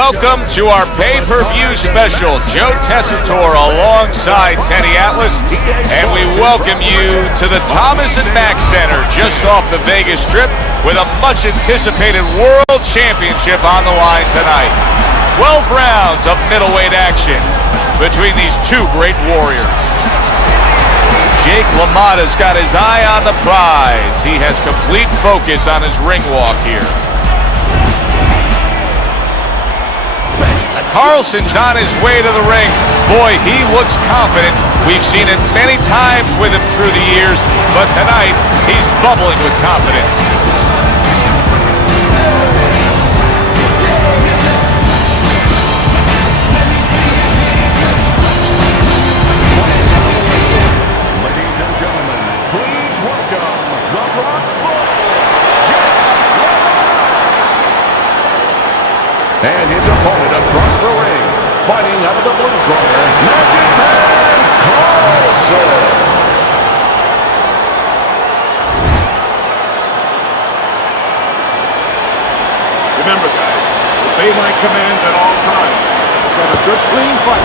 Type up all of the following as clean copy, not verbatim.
Welcome to our pay-per-view special. Joe Tessitore alongside Teddy Atlas, and we welcome you to the Thomas & Mack Center just off the Vegas Strip with a much-anticipated World Championship on the line tonight. 12 rounds of middleweight action between these two great warriors. Jake LaMotta's got his eye on the prize. He has complete focus on his ring walk here. Carlson's on his way to the ring. Boy, he looks confident. We've seen it many times with him through the years, but tonight, he's bubbling with confidence. Ladies and gentlemen, please welcome the Bronx Bull, Jake LaMotta. And his opponent across the ring, fighting out of the blue corner, Magic Man Carlson. Remember, guys, obey my commands at all times. Let's have a good, clean fight.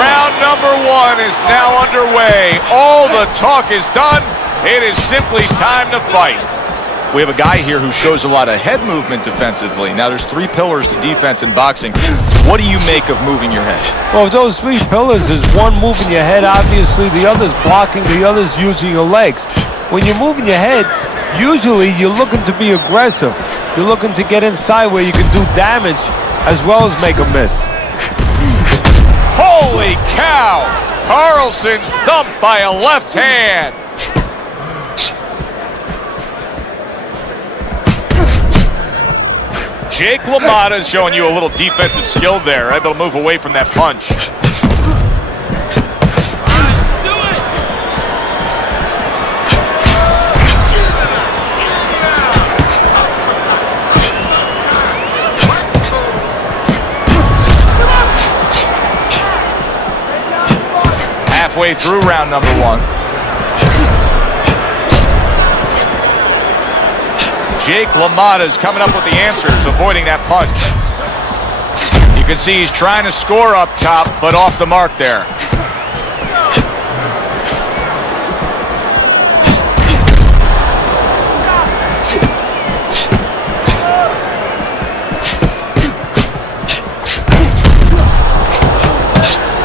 Round number one is now underway. All the talk is done. It is simply time to fight. We have a guy here who shows a lot of head movement defensively. Now, there's three pillars to defense in boxing. What do you make of moving your head? Well, those three pillars is one moving your head, obviously, the other's blocking, the other's using your legs. When you're moving your head, usually you're looking to be aggressive. You're looking to get inside where you can do damage as well as make a miss. Holy cow! Carlson's thumped by a left hand. Jake LaMotta is showing you a little defensive skill there, able to move away from that punch. Halfway through round number one. Jake LaMotta is coming up with the answers, avoiding that punch. You can see he's trying to score up top, but off the mark there.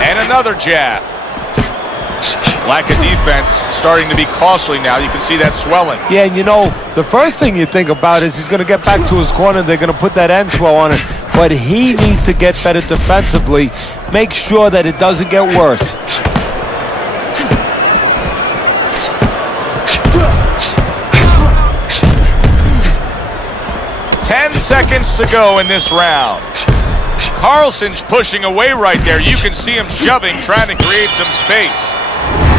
And another jab. Lack of defense starting to be costly now. You can see that swelling. Yeah, and you know, the first thing you think about is he's going to get back to his corner. They're going to put that end swell on it. But he needs to get better defensively. Make sure that it doesn't get worse. Ten seconds to go in this round. Carlson's pushing away right there. You can see him shoving, trying to create some space.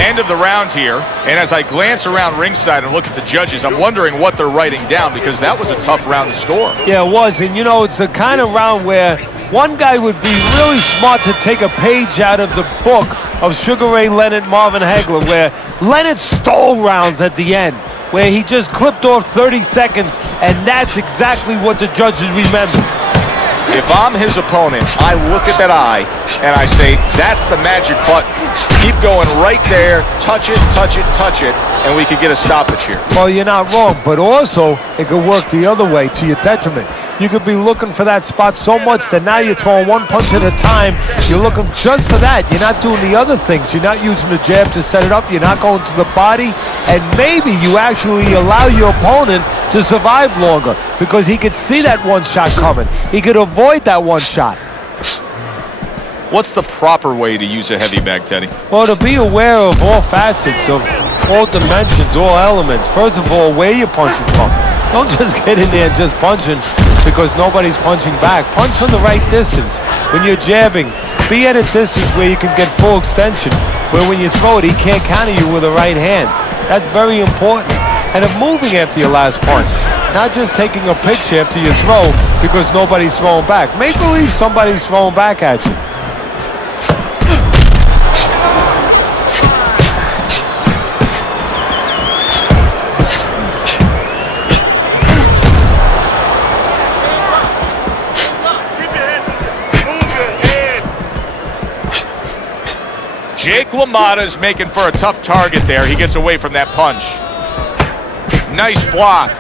End of the round here, and as I glance around ringside and look at the judges, I'm wondering what they're writing down, because that was a tough round to score. Yeah, it was, and you know, it's the kind of round where one guy would be really smart to take a page out of the book of Sugar Ray Leonard, Marvin Hagler, where Leonard stole rounds at the end, where he just clipped off 30 seconds, and that's exactly what the judges remembered. If I'm his opponent, I look at that eye and I say, that's the magic button. Keep going right there, touch it, touch it, touch it, and we could get a stoppage here. Well, you're not wrong, but also it could work the other way to your detriment. You could be looking for that spot so much that now you're throwing one punch at a time. You're looking just for that. You're not doing the other things. You're not using the jab to set it up. You're not going to the body. And maybe you actually allow your opponent to survive longer because he could see that one shot coming. He could avoid that one shot. What's the proper way to use a heavy bag, Teddy? Well, to be aware of all facets, of all dimensions, all elements. First of all, where you're punching from. Don't just get in there and just punching because nobody's punching back. Punch from the right distance. When you're jabbing, be at a distance where you can get full extension, where when you throw it, he can't counter you with a right hand. That's very important. And of moving after your last punch. Not just taking a picture after you throw because nobody's throwing back. Make believe somebody's throwing back at you. Jake LaMotta is making for a tough target there. He gets away from that punch. Nice block.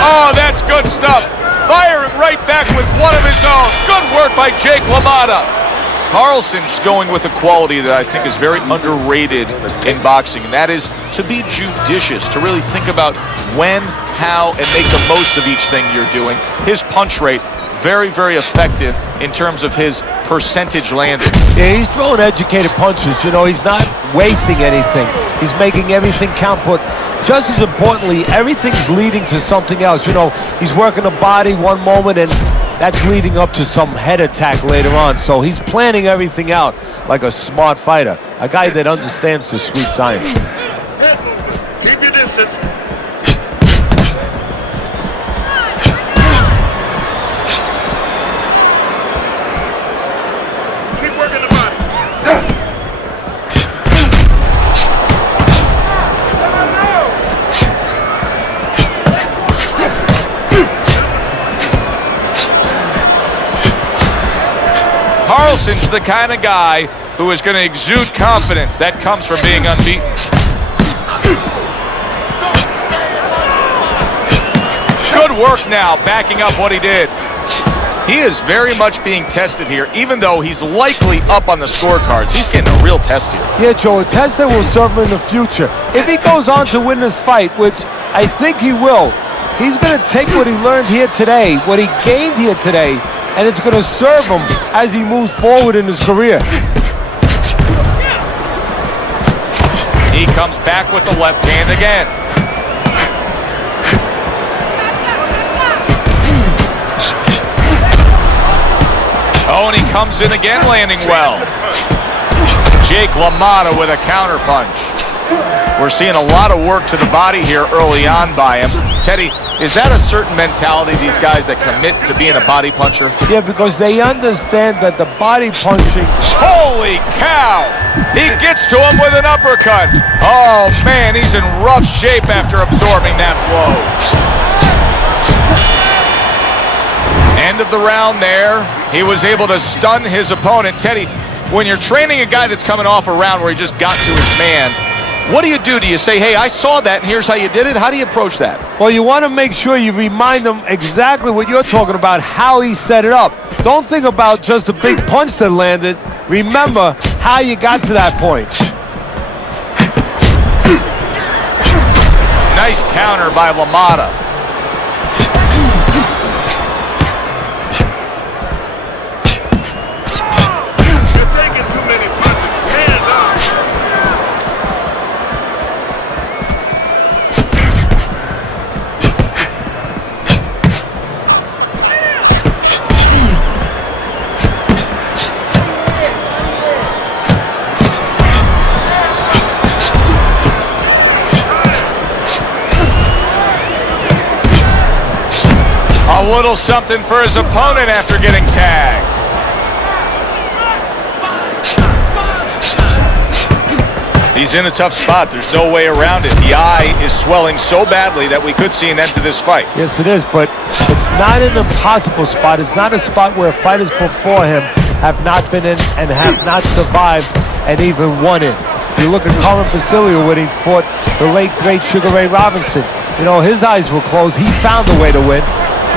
Oh, that's good stuff. Firing right back with one of his own. Good work by Jake LaMotta. Carlson's going with a quality that I think is very underrated in boxing, and that is to be judicious, to really think about when, how, and make the most of each thing you're doing. His punch rate, very, very effective in terms of his percentage landed. Yeah, he's throwing educated punches. You know, he's not wasting anything. He's making everything count, but just as importantly, everything's leading to something else. You know, he's working the body one moment, and that's leading up to some head attack later on. So he's planning everything out like a smart fighter, a guy that understands the sweet science. Keep your distance. Keep working the body. Carlson's the kind of guy who is going to exude confidence. That comes from being unbeaten. Good work now, backing up what he did. He is very much being tested here, even though he's likely up on the scorecards. He's getting a real test here. Yeah, Joe, a test that will serve him in the future. If he goes on to win this fight, which I think he will, he's going to take what he learned here today, what he gained here today, and it's going to serve him as he moves forward in his career. He comes back with the left hand again. Oh, and he comes in again, landing well. Jake LaMotta with a counter punch. We're seeing a lot of work to the body here early on by him. Teddy, is that a certain mentality, these guys that commit to being a body puncher? Yeah, because they understand that the body punching... Holy cow! He gets to him with an uppercut. Oh, man, he's in rough shape after absorbing that blow. End of the round there. He was able to stun his opponent. Teddy, when you're training a guy that's coming off a round where he just got to his man, what do you do? Do you say, hey, I saw that and here's how you did it? How do you approach that? Well, you want to make sure you remind him exactly what you're talking about, how he set it up. Don't think about just a big punch that landed. Remember how you got to that point. Nice counter by LaMotta. You're taking too many punches. Hands up. A little something for his opponent after getting tagged. He's in a tough spot. There's no way around it. The eye is swelling so badly that we could see an end to this fight. Yes, it is, but it's not an impossible spot. It's not a spot where fighters before him have not been in and have not survived and even won in. You look at Colin Basilio when he fought the late, great Sugar Ray Robinson. You know, his eyes were closed. He found a way to win.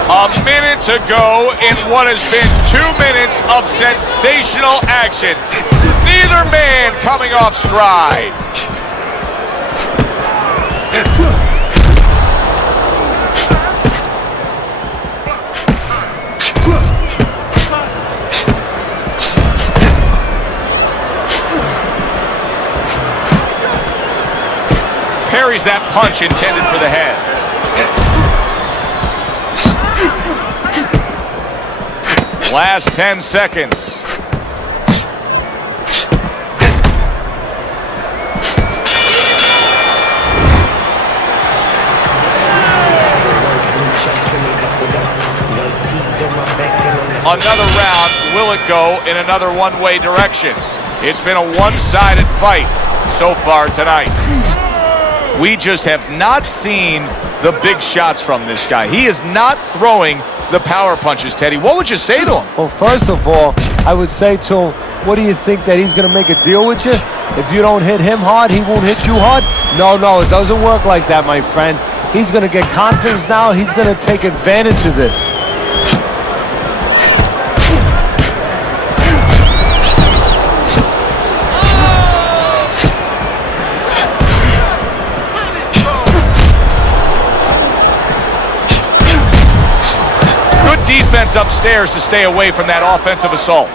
A minute to go in what has been 2 minutes of sensational action. Neither man coming off stride. Parries that punch intended for the head. Last 10 seconds. Shots in me, couple up. No T's on my back and on the another round. Will it go in another one-way direction? It's been a one-sided fight so far tonight. We just have not seen the big shots from this guy. He is not throwing the power punches, Teddy. What would you say to him? Well, first of all, I would say to him, what do you think, that he's going to make a deal with you? If you don't hit him hard, he won't hit you hard? No, it doesn't work like that, my friend. He's going to get confidence now. He's going to take advantage of this. Good defense upstairs to stay away from that offensive assault.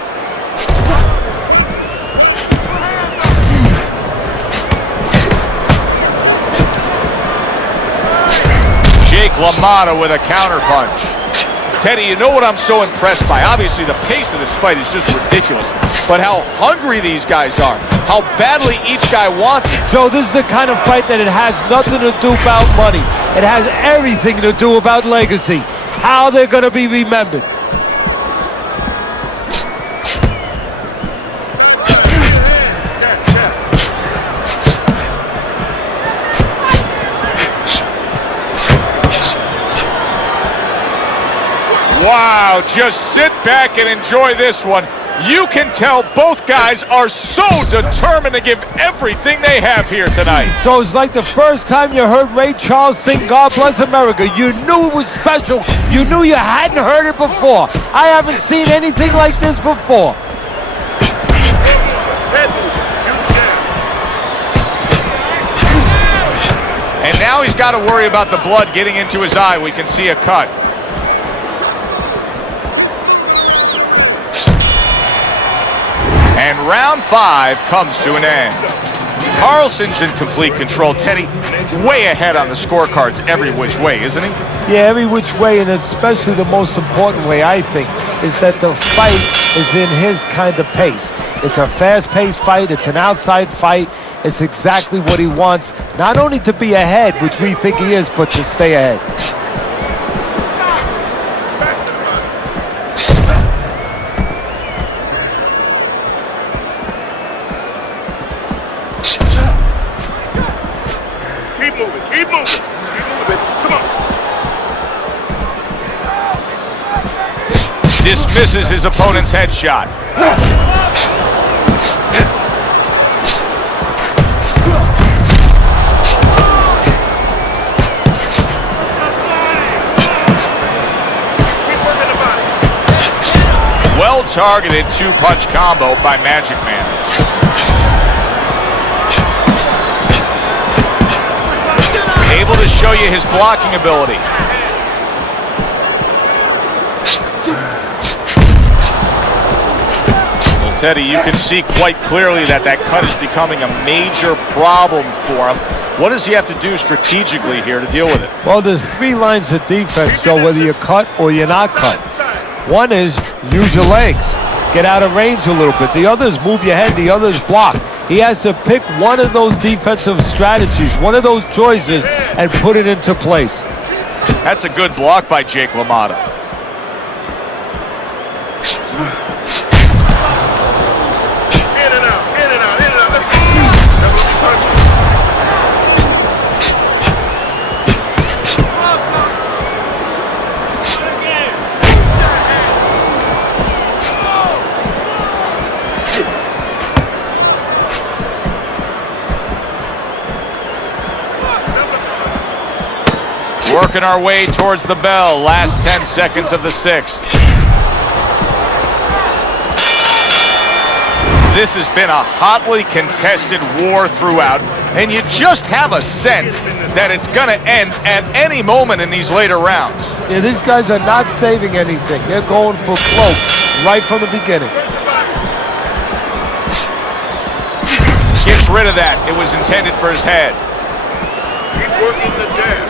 LaMotta with a counterpunch. Teddy, you know what I'm so impressed by? Obviously, the pace of this fight is just ridiculous. But how hungry these guys are. How badly each guy wants it. Joe, this is the kind of fight that it has nothing to do about money. It has everything to do about legacy. How they're going to be remembered. Wow, just sit back and enjoy this one. You can tell both guys are so determined to give everything they have here tonight. Joe, it's like the first time you heard Ray Charles sing God Bless America. You knew it was special. You knew you hadn't heard it before. I haven't seen anything like this before. And now he's got to worry about the blood getting into his eye. We can see a cut. And round 5 comes to an end. Carlson's in complete control. Teddy, way ahead on the scorecards every which way, isn't he? Yeah, every which way, and especially the most important way, I think, is that the fight is in his kind of pace. It's a fast-paced fight. It's an outside fight. It's exactly what he wants, not only to be ahead, which we think he is, but to stay ahead. Keep moving. Come on. Dismisses his opponent's headshot. Well-targeted two-punch combo by Magic Man. Able to show you his blocking ability. Well, Teddy, you can see quite clearly that cut is becoming a major problem for him. What does he have to do strategically here to deal with it? Well, there's 3 lines of defense, Joe, whether you're cut or you're not cut. One is use your legs, get out of range a little bit. The other is move your head, the other is block. He has to pick one of those defensive strategies, one of those choices, and put it into place. That's a good block by Jake LaMotta. In and out. Working our way towards the bell. Last 10 seconds of the 6th. This has been a hotly contested war throughout, and you just have a sense that it's going to end at any moment in these later rounds. Yeah, these guys are not saving anything. They're going for broke right from the beginning. Gets rid of that. It was intended for his head. Keep working the jab.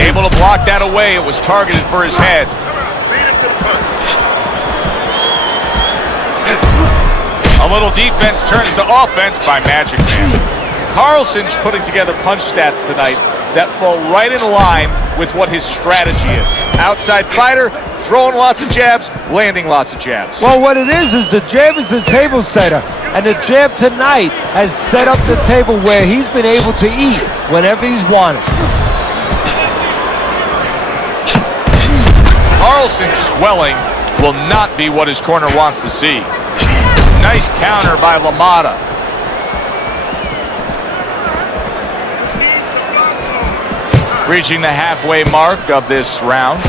Able to block that away. It was targeted for his head. Beat him to the punch. A little defense turns to offense by Magic Man. Carlson's putting together punch stats tonight that fall right in line with what his strategy is. Outside fighter, throwing lots of jabs, landing lots of jabs. Well, what it is the jab is the table setter. And the jab tonight has set up the table where he's been able to eat whenever he's wanted. Carlson's swelling will not be what his corner wants to see. Nice counter by LaMotta. Reaching the halfway mark of this round.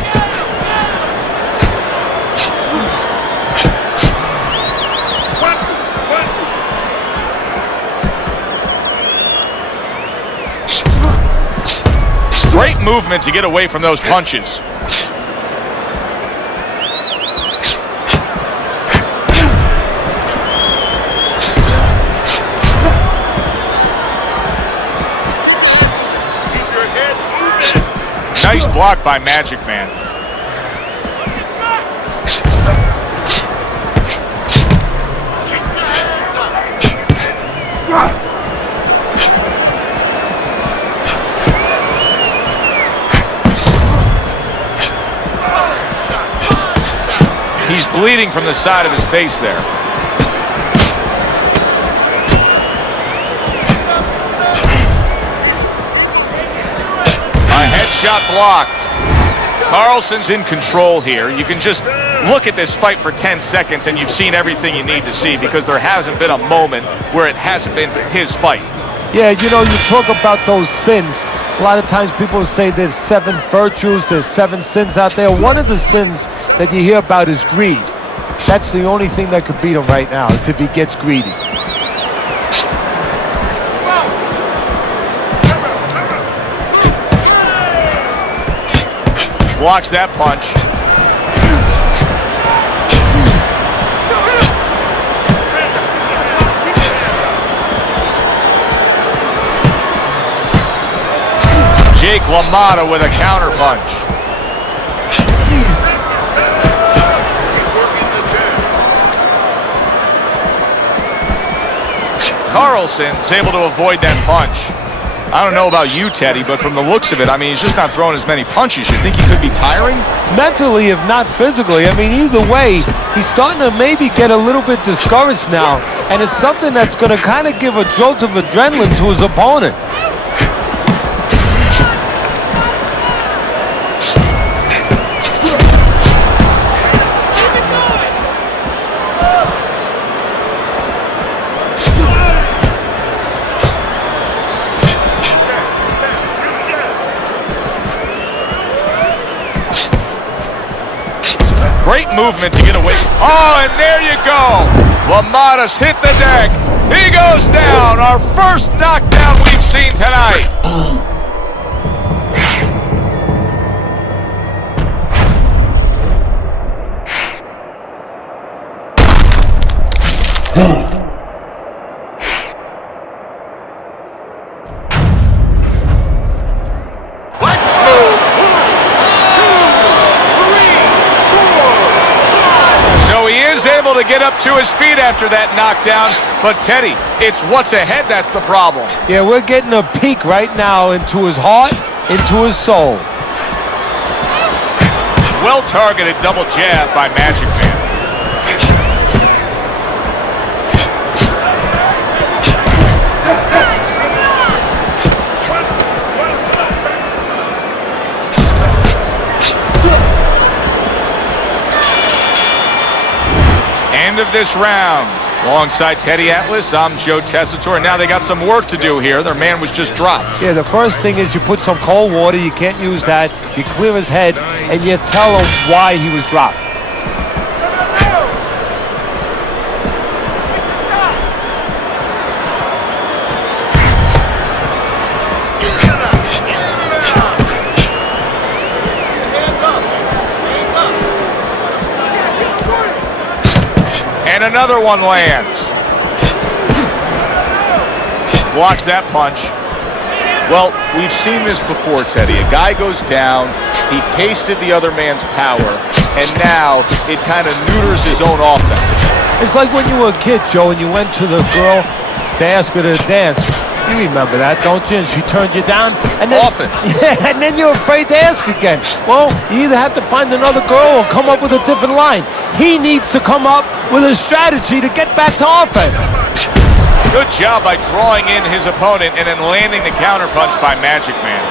Great movement to get away from those punches. Nice block by Magic Man. He's bleeding from the side of his face there. A headshot blocked. Carlson's in control here. You can just look at this fight for 10 seconds and you've seen everything you need to see, because there hasn't been a moment where it hasn't been his fight. Yeah, you know, you talk about those sins. A lot of times people say there's 7 virtues, there's 7 sins out there. One of the sins that you hear about is greed. That's the only thing that could beat him right now, is if he gets greedy. Blocks that punch. Jake LaMotta with a counter punch. Carlson's able to avoid that punch. I don't know about you, Teddy, but from the looks of it, I mean, he's just not throwing as many punches. You think he could be tiring? Mentally, if not physically. I mean, either way, he's starting to maybe get a little bit discouraged now, and it's something that's going to kind of give a jolt of adrenaline to his opponent. Great movement to get away. Oh, and there you go. LaMotta's hit the deck. He goes down. Our first knockdown we've seen tonight. To get up to his feet after that knockdown, but Teddy, it's what's ahead that's the problem. Yeah, we're getting a peek right now into his heart, into his soul. Well-targeted double jab by Magic Man. End of this round. Alongside Teddy Atlas, I'm Joe Tessitore. Now they got some work to do here. Their man was just dropped. Yeah, the first thing is you put some cold water. You can't use that. You clear his head, and you tell him why he was dropped. And another one lands. Blocks that punch. Well, we've seen this before, Teddy. A guy goes down, he tasted the other man's power, and now it kind of neuters his own offense. It's like when you were a kid, Joe, and you went to the girl to ask her to dance. You remember that, don't you? And she turned you down. And then, Often. Yeah, and then you're afraid to ask again. Well, you either have to find another girl or come up with a different line. He needs to come up with a strategy to get back to offense. Good job by drawing in his opponent and then landing the counterpunch by Magic Man.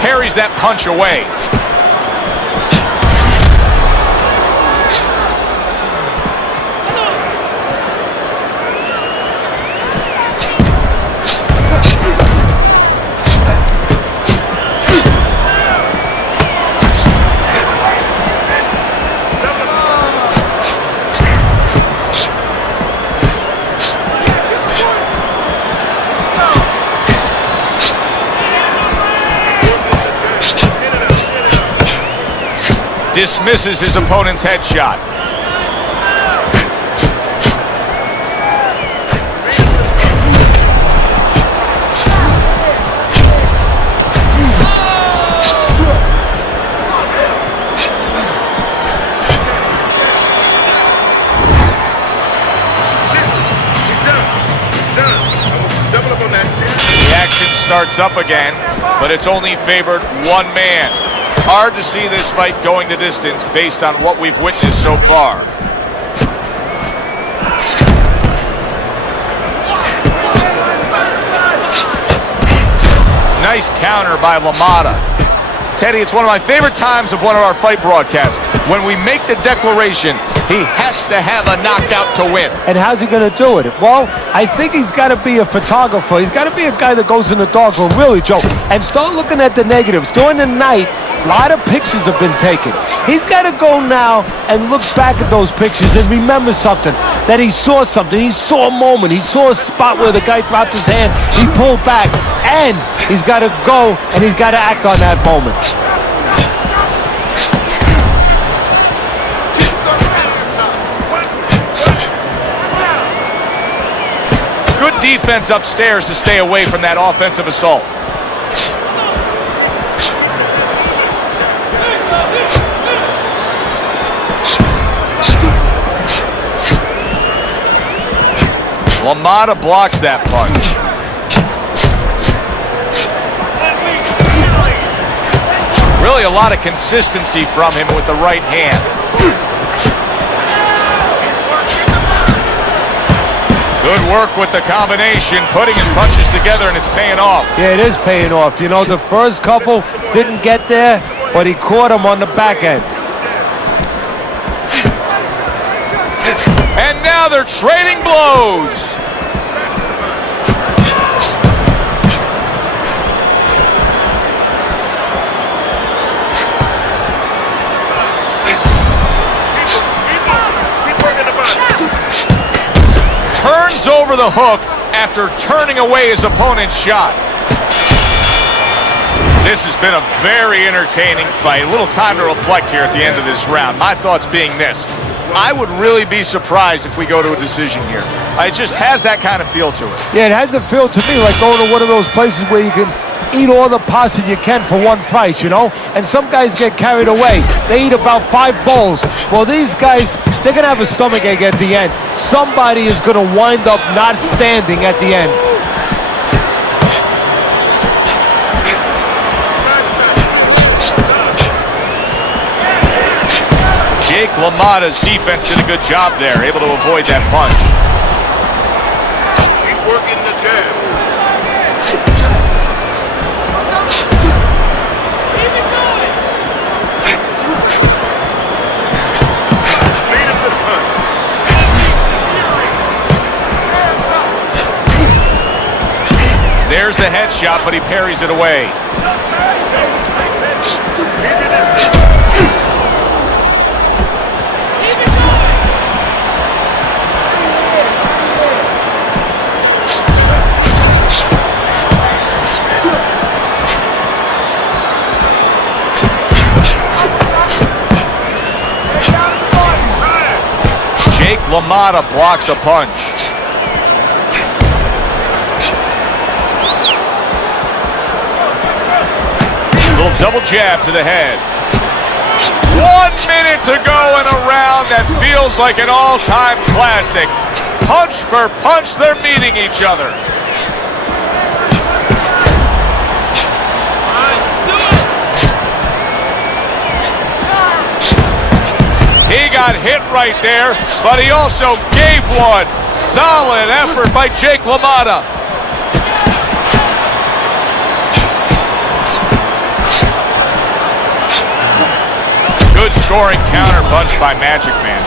Parries that punch away. Dismisses his opponent's headshot. The action starts up again, but it's only favored one man. Hard to see this fight going the distance based on what we've witnessed so far. Nice counter by LaMotta. Teddy, it's one of my favorite times of one of our fight broadcasts. When we make the declaration, he has to have a knockout to win. And how's he going to do it? Well, I think he's got to be a photographer. He's got to be a guy that goes in the dark room, really, Joe, and start looking at the negatives. During the night, a lot of pictures have been taken. He's got to go now and look back at those pictures and remember something, that he saw something. He saw a moment. He saw a spot where the guy dropped his hand. He pulled back, and he's got to go, and he's got to act on that moment. Good defense upstairs to stay away from that offensive assault. LaMotta blocks that punch. Really a lot of consistency from him with the right hand. Good work with the combination, putting his punches together, and it's paying off. Yeah, it is paying off. You know, the first couple didn't get there, but he caught him on the back end. And now they're trading blows. Turns over the hook after turning away his opponent's shot. This has been a very entertaining fight. A little time to reflect here at the end of this round. My thoughts being this: I would really be surprised if we go to a decision here. It just has that kind of feel to it. Yeah, it has a feel to me like going to one of those places where you can eat all the pasta you can for one price, you know? And some guys get carried away. They eat about 5 bowls. Well, these guys, they're going to have a stomachache at the end. Somebody is going to wind up not standing at the end. Jake LaMotta's defense did a good job there, able to avoid that punch. Keep working the jab. Lead him to the punch. There's the headshot, but he parries it away. Jake LaMotta blocks a punch. Little double jab to the head. 1 minute to go in a round that feels like an all-time classic. Punch for punch, they're meeting each other. He got hit right there, but he also gave one. Solid effort by Jake LaMotta. Good scoring counter punch by Magic Man.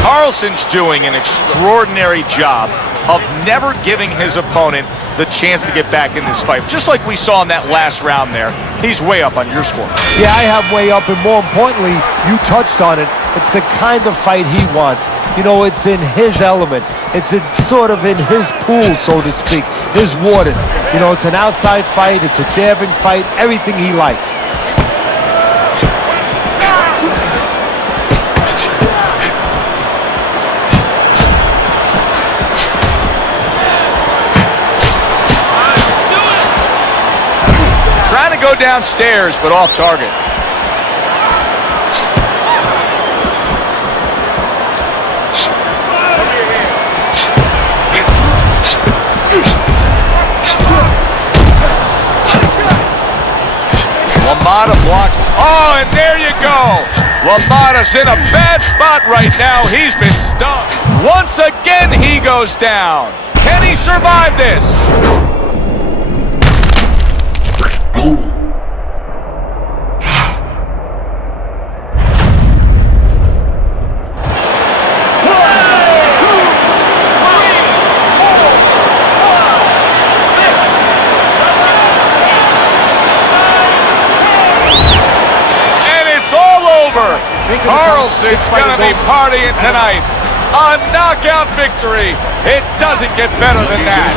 Carlson's doing an extraordinary job of never giving his opponent the chance to get back in this fight. Just like we saw in that last round there, he's way up on your score. Yeah, I have way up, and more importantly, you touched on it. It's the kind of fight he wants. You know, it's in his element. It's sort of in his pool, so to speak, his waters. You know, it's an outside fight. It's a jabbing fight. Everything he likes. Trying to go downstairs, but off target. LaMotta blocks. Oh, and there you go. LaMotta's in a bad spot right now. He's been stung. Once again, he goes down. Can he survive this? Carlson's gonna be partying tonight. A knockout victory. It doesn't get better than that.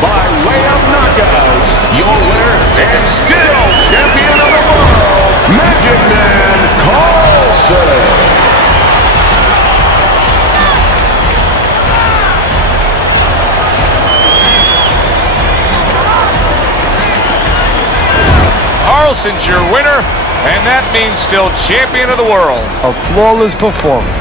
By way of knockouts, your winner and still champion of the world, Magic Man Carlson. Carlson's your winner. And that means still champion of the world. A flawless performance.